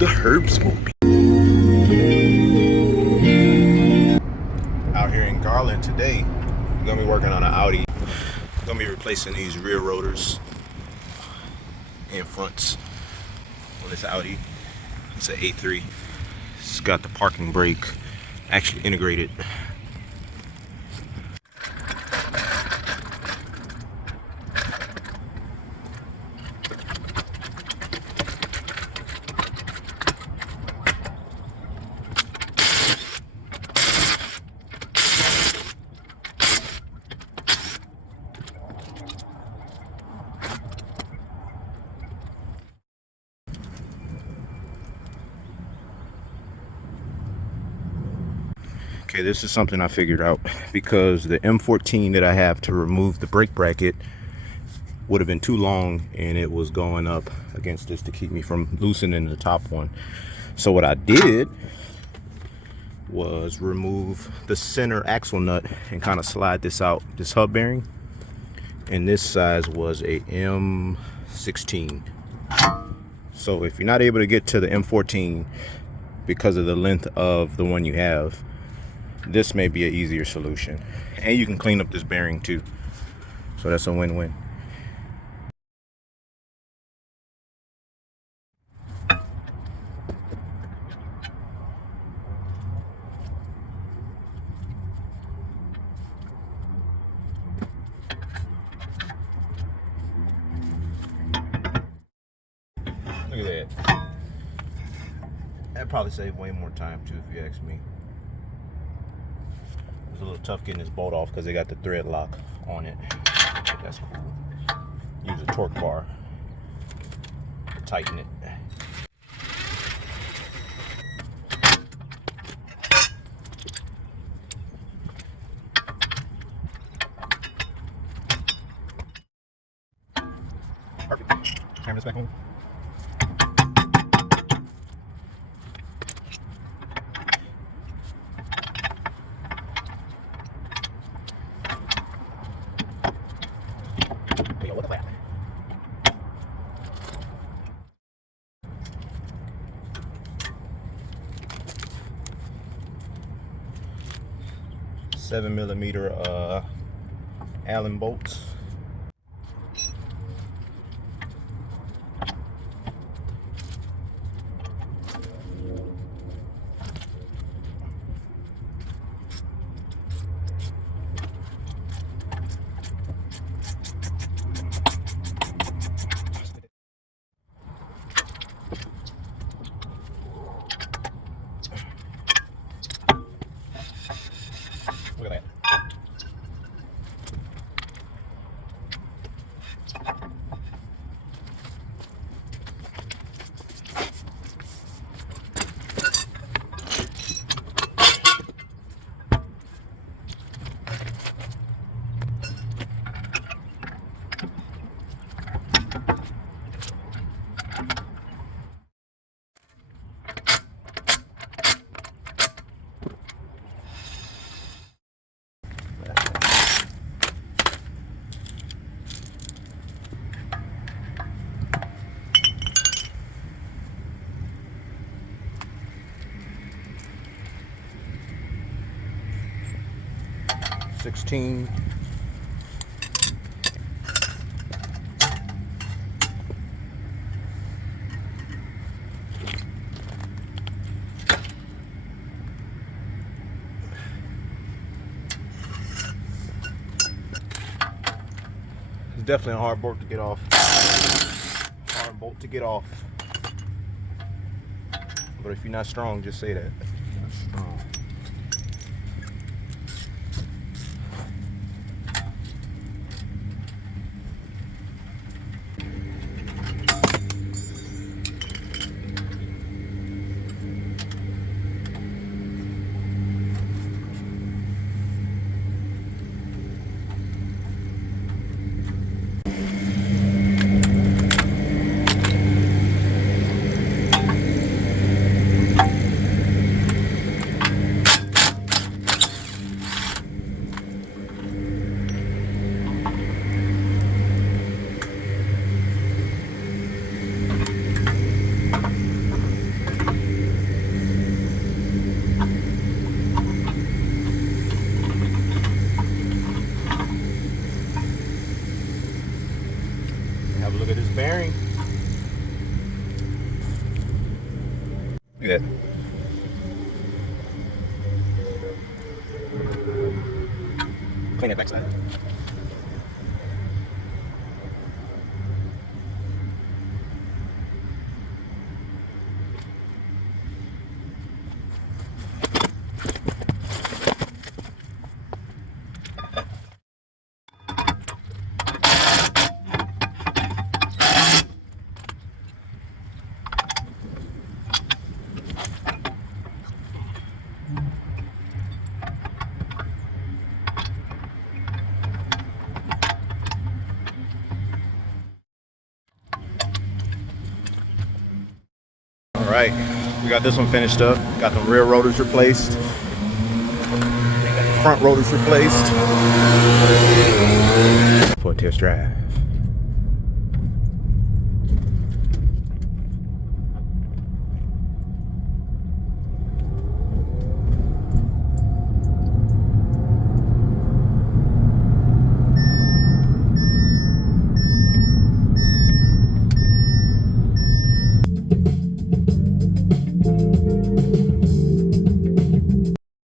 the Herbsmobile. Out here in Garland today, we're gonna be working on an Audi. We're gonna be replacing these rear rotors and fronts on this Audi. It's an A3. It's got the parking brake actually integrated. Okay, this is something I figured out because the M14 that I have to remove the brake bracket would have been too long and it was going up against this to keep me from loosening the top one. So what I did was remove the center axle nut and kind of slide this out, this hub bearing. And this size was a M16. So if you're not able to get to the M14 because of the length of the one you have, this may be an easier solution, and you can clean up this bearing too, so that's a win-win. Look at that. That'd probably save way more time too if you ask me. It's a little tough getting this bolt off because they got the thread lock on it. That's cool. Use a torque bar to tighten it. Perfect. Turn this back on. What the fuck? Seven millimeter Allen bolts. Look at that. $16. It's definitely a hard bolt to get off. Hard bolt to get off. But if you're not strong, just say that. Not strong. Look at that. Clean that backside. All right, we got this one finished up. Got the rear rotors replaced. Got the front rotors replaced. For a test drive.